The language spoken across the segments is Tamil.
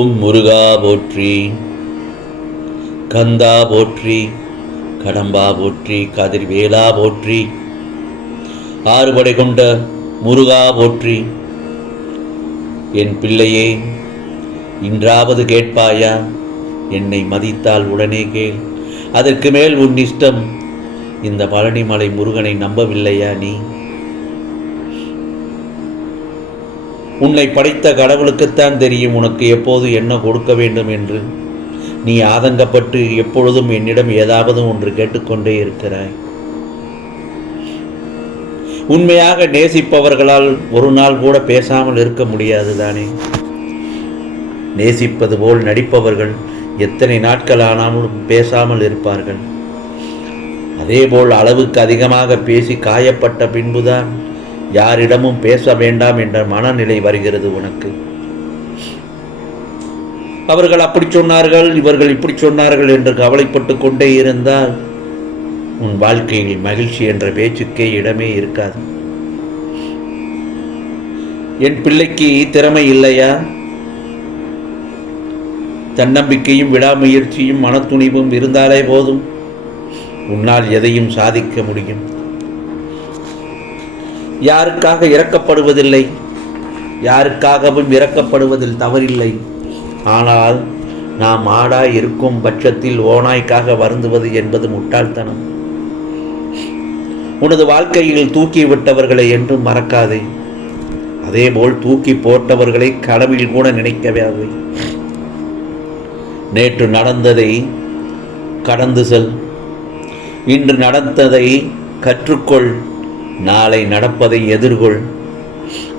ஓம் முருகா போற்றி கந்தா போற்றி கடம்பா போற்றி கதிர்வேலா போற்றி ஆறுபடை கொண்ட முருகா போற்றி. என் பிள்ளையே இன்றாவது கேட்பாயா? என்னை மதித்தால் உடனே கேள். அதற்கு மேல் உன் இஷ்டம் இந்த பழனிமலை முருகனை நம்பவில்லையா நீ? உன்னை படைத்த கடவுளுக்குத்தான் தெரியும் உனக்கு எப்போது என்ன கொடுக்க வேண்டும் என்று. நீ ஆதங்கப்பட்டு எப்பொழுதும் என்னிடம் ஏதாவது ஒன்று கேட்டுக்கொண்டே இருக்கிறாய். உண்மையாக நேசிப்பவர்களால் ஒரு நாள் கூட பேசாமல் இருக்க முடியாது தானே. நேசிப்பது போல் நடிப்பவர்கள் எத்தனை நாட்கள் ஆனாலும் பேசாமல் இருப்பார்கள். அதேபோல் அளவுக்கு அதிகமாக பேசி காயப்பட்ட பின்புதான் யாரிடமும் பேச வேண்டாம் என்ற மனநிலை வருகிறது உனக்கு. அவர்கள் அப்படி சொன்னார்கள் இவர்கள் இப்படி சொன்னார்கள் என்று கவலைப்பட்டு கொண்டே இருந்தால் உன் வாழ்க்கையில் மகிழ்ச்சி என்ற பேச்சுக்கே இடமே இருக்காது. என் பிள்ளைக்கு திறமை இல்லையா? தன்னம்பிக்கையும் விடாமுயற்சியும் மனத்துணிவும் இருந்தாலே போதும். உன்னால் எதையும் சாதிக்க முடியும். யாருக்காக இறக்கப்படுவதில்லை? யாருக்காகவும் இறக்கப்படுவதில் தவறில்லை. ஆனால் நாம் ஆடாய் இருக்கும் பட்சத்தில் ஓனாய்க்காக வருந்துவது என்பது முட்டாள்தனம். உனது வாழ்க்கையில் தூக்கி விட்டவர்களை என்றும் மறக்காதே. அதேபோல் தூக்கி போட்டவர்களை கனவில் கூட நினைக்கவே நேற்று நடந்ததை கடந்து செல். இன்று நடந்ததை கற்றுக்கொள். நாளை நடப்பதை எதிர்கொள்.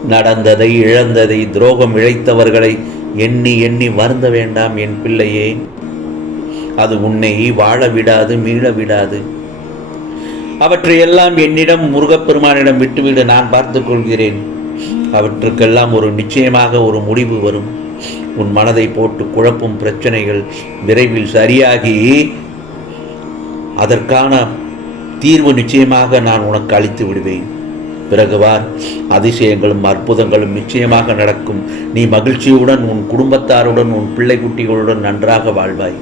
நடந்ததை இழந்ததை துரோகம் இழைத்தவர்களை எண்ணி எண்ணி வருந்த வேண்டாம் என் பிள்ளையே. அது உன்னை வாழ விடாது மீள விடாது. அவற்றையெல்லாம் என்னிடம் முருகப்பெருமானிடம் விட்டுவிடு நான் பார்த்து கொள்கிறேன். அவற்றுக்கெல்லாம் ஒரு நிச்சயமாக ஒரு முடிவு வரும். உன் மனதை போட்டு குழப்பும் பிரச்சனைகள் விரைவில் சரியாகி அதற்கான தீர்வு நிச்சயமாக நான் உனக்கு அளித்து விடுவேன். பிறகுவார் அதிசயங்களும் அற்புதங்களும் நிச்சயமாக நடக்கும். நீ மகிழ்ச்சியுடன் உன் குடும்பத்தாருடன் உன் பிள்ளை குட்டிகளுடன் நன்றாக வாழ்வாய்.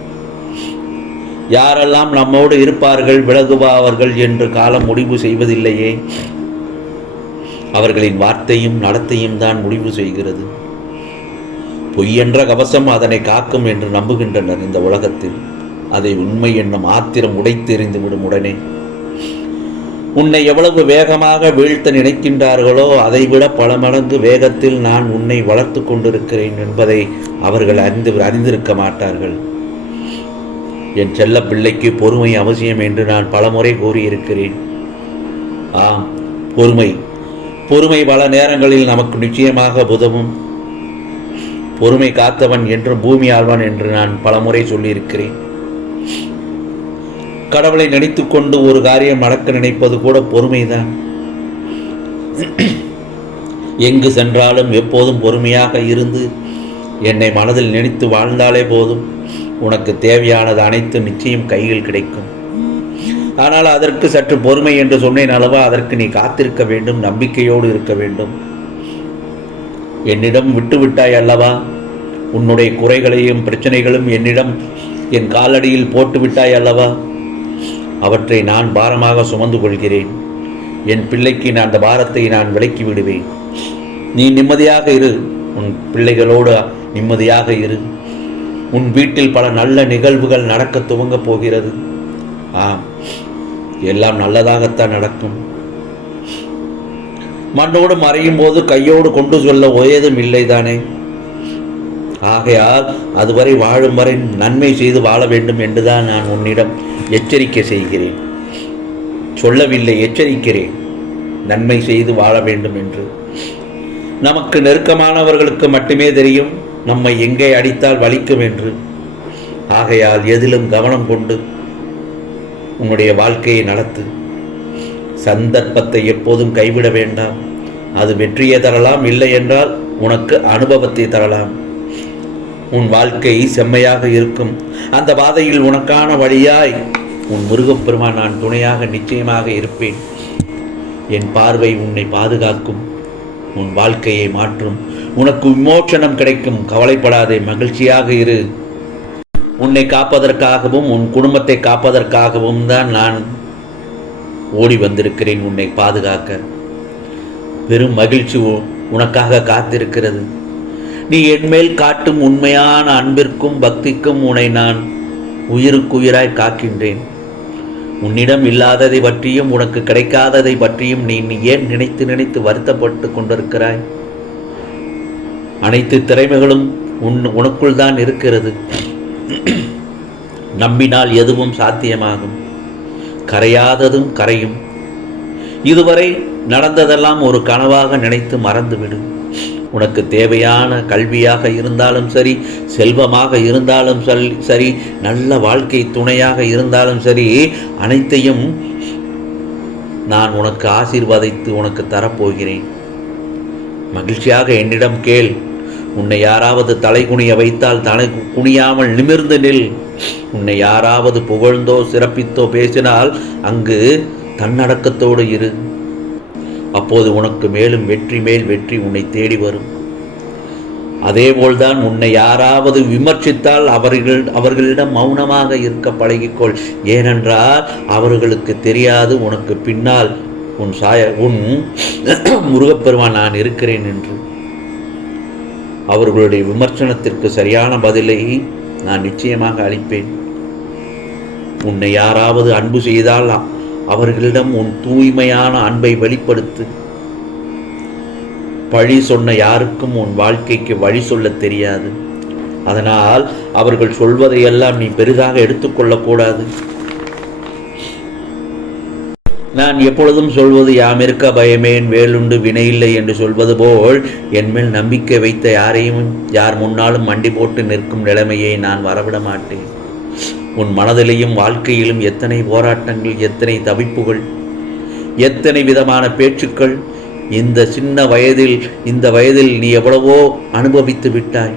யாரெல்லாம் நம்மோடு இருப்பார்கள் விலகுவார்கள் என்று காலம் முடிவு செய்வதில்லையே. அவர்களின் வார்த்தையும் நடத்தையும் தான் முடிவு செய்கிறது. பொய்யென்ற கவசம் அதனை காக்கும் என்று நம்புகின்றனர் இந்த உலகத்தில். அதை உண்மை என்னும் ஆத்திரம் உடைத்தெறிந்து விடும் உடனே. உன்னை எவ்வளவு வேகமாக வீழ்த்த நினைக்கின்றார்களோ அதைவிட பல மடங்கு வேகத்தில் நான் உன்னை வளர்த்து கொண்டிருக்கிறேன் என்பதை அவர்கள் அறிந்து அறிந்திருக்க மாட்டார்கள். என் செல்ல பிள்ளைக்கு பொறுமை அவசியம் என்று நான் பலமுறை கூறியிருக்கிறேன். ஆம் பொறுமை. பொறுமை பல நேரங்களில் நமக்கு நிச்சயமாக உதவும். பொறுமை காத்தவன் என்று பூமி ஆழ்வான் என்று நான் பலமுறை சொல்லியிருக்கிறேன். கடவுளை நினைத்துக்கொண்டு ஒரு காரியம் நடக்க நினைப்பது கூட பொறுமைதான். எங்கு சென்றாலும் எப்போதும் பொறுமையாக இருந்து என்னை மனதில் நினைத்து வாழ்ந்தாலே போதும். உனக்கு தேவையானது அனைத்து நிச்சயம் கையில் கிடைக்கும். ஆனால் அதற்கு சற்று பொறுமை என்று சொன்னேன் அளவா அதற்கு நீ காத்திருக்க வேண்டும் நம்பிக்கையோடு இருக்க வேண்டும். என்னிடம் விட்டுவிட்டாய் அல்லவா? உன்னுடைய குறைகளையும் பிரச்சனைகளும் என்னிடம் என் காலடியில் போட்டு விட்டாய் அல்லவா? அவற்றை நான் பாரமாக சுமந்து கொள்கிறேன். என் பிள்ளைக்கு நான் அந்த பாரத்தை நான் விலக்கி விடுவேன். நீ நிம்மதியாக இரு. உன் பிள்ளைகளோடு நிம்மதியாக இரு. உன் வீட்டில் பல நல்ல நிகழ்வுகள் நடக்க துவங்கப் போகிறது. ஆம் எல்லாம் நல்லதாகத்தான் நடக்கும். மண்ணோடு மறையும் போது கையோடு கொண்டு சொல்ல ஏதும் இல்லைதானே? ஆகையால் அதுவரை வாழும் வரை நன்மை செய்து வாழ வேண்டும் என்றுதான் நான் உன்னிடம் எச்சரிக்கை செய்கிறேன். சொல்லவில்லை எச்சரிக்கிறேன். நன்மை செய்து வாழ வேண்டும் என்று. நமக்கு நெருக்கமானவர்களுக்கு மட்டுமே தெரியும் நம்மை எங்கே அடித்தால் வலிக்கும் என்று. ஆகையால் எதிலும் கவனம் கொண்டு உன்னுடைய வாழ்க்கையை நடத்து. சந்தர்ப்பத்தை எப்போதும் கைவிட வேண்டாம். அது வெற்றியை தரலாம் இல்லை என்றால் உனக்கு அனுபவத்தை தரலாம். உன் வாழ்க்கை செம்மையாக இருக்கும். அந்த பாதையில் உனக்கான வழியாய் உன் முருகப்பெருமான் நான் துணையாக நிச்சயமாக இருப்பேன். என் பார்வை உன்னை பாதுகாக்கும் உன் வாழ்க்கையை மாற்றும். உனக்கு விமோச்சனம் கிடைக்கும். கவலைப்படாதே மகிழ்ச்சியாக இரு. உன்னை காப்பதற்காகவும் உன் குடும்பத்தை காப்பதற்காகவும் தான் நான் ஓடி வந்திருக்கிறேன் உன்னை பாதுகாக்க. பெரும் மகிழ்ச்சி உனக்காக காத்திருக்கிறது. நீ என்மேல் காட்டும் உண்மையான அன்பிற்கும் பக்திக்கும் உன்னை நான் உயிருக்குயிராய் காக்கின்றேன். உன்னிடம் இல்லாததை பற்றியும் உனக்கு கிடைக்காததை பற்றியும் நீ ஏன் நினைத்து நினைத்து வருத்தப்பட்டு கொண்டிருக்கிறாய்? அனைத்து திறமைகளும் உன் உனக்குள் தான் இருக்கிறது. நம்பினால் எதுவும் சாத்தியமாகும். கரையாததும் கரையும். இதுவரை நடந்ததெல்லாம் ஒரு கனவாக நினைத்து மறந்துவிடும் உனக்கு தேவையான கல்வியாக இருந்தாலும் சரி செல்வமாக இருந்தாலும் சல்- சரி நல்ல வாழ்க்கை துணையாக இருந்தாலும் சரி அனைத்தையும் நான் உனக்கு ஆசீர்வதித்து உனக்கு தரப்போகிறேன். மகிழ்ச்சியாக என்னிடம் கேள். உன்னை யாராவது தலை குனிய வைத்தால் தலை குனியாமல் நிமிர்ந்து நில். உன்னை யாராவது புகழ்ந்தோ சிறப்பித்தோ பேசினால் அங்கு தன்னடக்கத்தோடு இரு. அப்போது உனக்கு மேலும் வெற்றி மேல் வெற்றி உன்னை தேடி வரும். அதேபோல்தான் உன்னை யாராவது விமர்சித்தால் அவர்கள் அவர்களிடம் மௌனமாக இருக்க பழகிக்கொள். ஏனென்றால் அவர்களுக்கு தெரியாது உனக்கு பின்னால் உன் சாய உன் முருகப்பெருமான் நான் இருக்கிறேன் என்று. அவர்களுடைய விமர்சனத்திற்கு சரியான பதிலை நான் நிச்சயமாக அளிப்பேன். உன்னை யாராவது அன்பு செய்தால் அவர்களிடம் உன் தூய்மையான அன்பை வெளிப்படுத்து. பழி சொன்ன யாருக்கும் உன் வாழ்க்கைக்கு வழி சொல்லத் தெரியாது. அதனால் அவர்கள் சொல்வதையெல்லாம் நீ பெரிதாக எடுத்துக்கொள்ளக்கூடாது நான் எப்பொழுதும் சொல்வது யாம் இருக்க பயமேன் வேலுண்டு வினையில்லை என்று சொல்வது போல் என் மேல் நம்பிக்கை வைத்த யாரையும் யார் முன்னாலும் மண்டி போட்டு நிற்கும் நிலைமையை நான் வரவிட மாட்டேன். உன் மனதிலையும் வாழ்க்கையிலும் எத்தனை போராட்டங்கள் எத்தனை தவிப்புகள் எத்தனை விதமான பேச்சுக்கள் இந்த சின்ன வயதில் இந்த வயதில் நீ எவ்வளவோ அனுபவித்து விட்டாய்.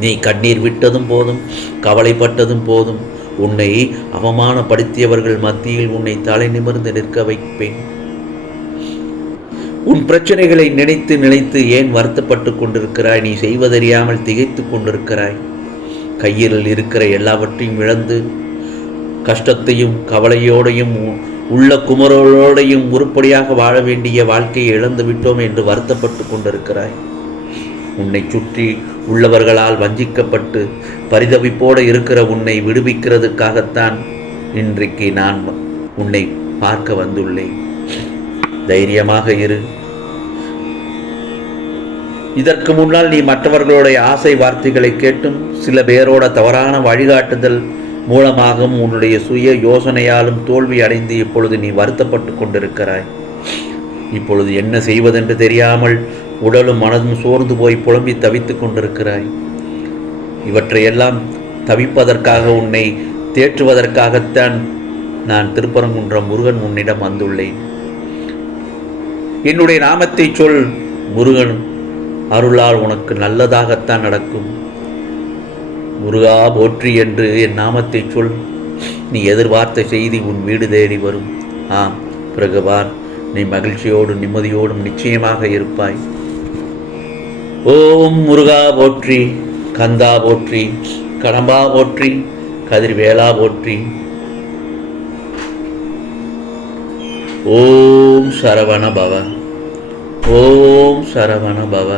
நீ கண்ணீர் விட்டதும் போதும் கவலைப்பட்டதும் போதும் உன்னை அவமானப்படுத்தியவர்கள் மத்தியில் உன்னை தலை நிமிர்ந்து நிற்க வைப்பேன். உன் பிரச்சனைகளை நினைத்து நினைத்து ஏன் வருத்தப்பட்டு கொண்டிருக்கிறாய்? நீ செய்வதறியாமல் திகைத்து கொண்டிருக்கிறாய். கையில் இருக்கிற எல்லாவற்றையும் இழந்து கஷ்டத்தையும் கவலையோடையும் உ- உள்ள குமரோடையும் உருப்படியாக வாழ வேண்டிய வாழ்க்கையை இழந்து விட்டோம் என்று வருத்தப்பட்டு கொண்டிருக்கிறாய். உன்னை சுற்றி உள்ளவர்களால் வஞ்சிக்கப்பட்டு பரிதவிப்போடு இருக்கிற உன்னை விடுவிக்கிறதுக்காகத்தான் இன்றைக்கு நான் உன்னை பார்க்க வந்துள்ளேன். தைரியமாக இரு. இதற்கு முன்னால் நீ மற்றவர்களுடைய ஆசை வார்த்தைகளை கேட்டும் சில பேரோட தவறான வழிகாட்டுதல் மூலமாகவும் உன்னுடைய சுய யோசனையாலும் தோல்வி அடைந்து இப்பொழுது நீ வருத்தப்பட்டு கொண்டிருக்கிறாய். இப்பொழுது என்ன செய்வதென்று தெரியாமல் உடலும் மனதும் சோர்ந்து போய் புலம்பி தவித்துக் கொண்டிருக்கிறாய். இவற்றையெல்லாம் தவிப்பதற்காக உன்னை தேற்றுவதற்காகத்தான் நான் திருப்பரங்குன்றம் முருகன் உன்னிடம் வந்துள்ளேன். என்னுடைய நாமத்தை சொல் முருகன் அருளால் உனக்கு நல்லதாகத்தான் நடக்கும். முருகா போற்றி என்று என் நாமத்தை சொல். நீ எதிர்பார்த்த செய்தி உன் வீடு தேடி வரும். ஆம் பிறகு நீ மகிழ்ச்சியோடும் நிம்மதியோடும் நிச்சயமாக இருப்பாய். ஓம் முருகா போற்றி கந்தா போற்றி கடம்பா போற்றி கதிர்வேலா போற்றி. ஓம் சரவண பவ. ஓம் சரவண பவ.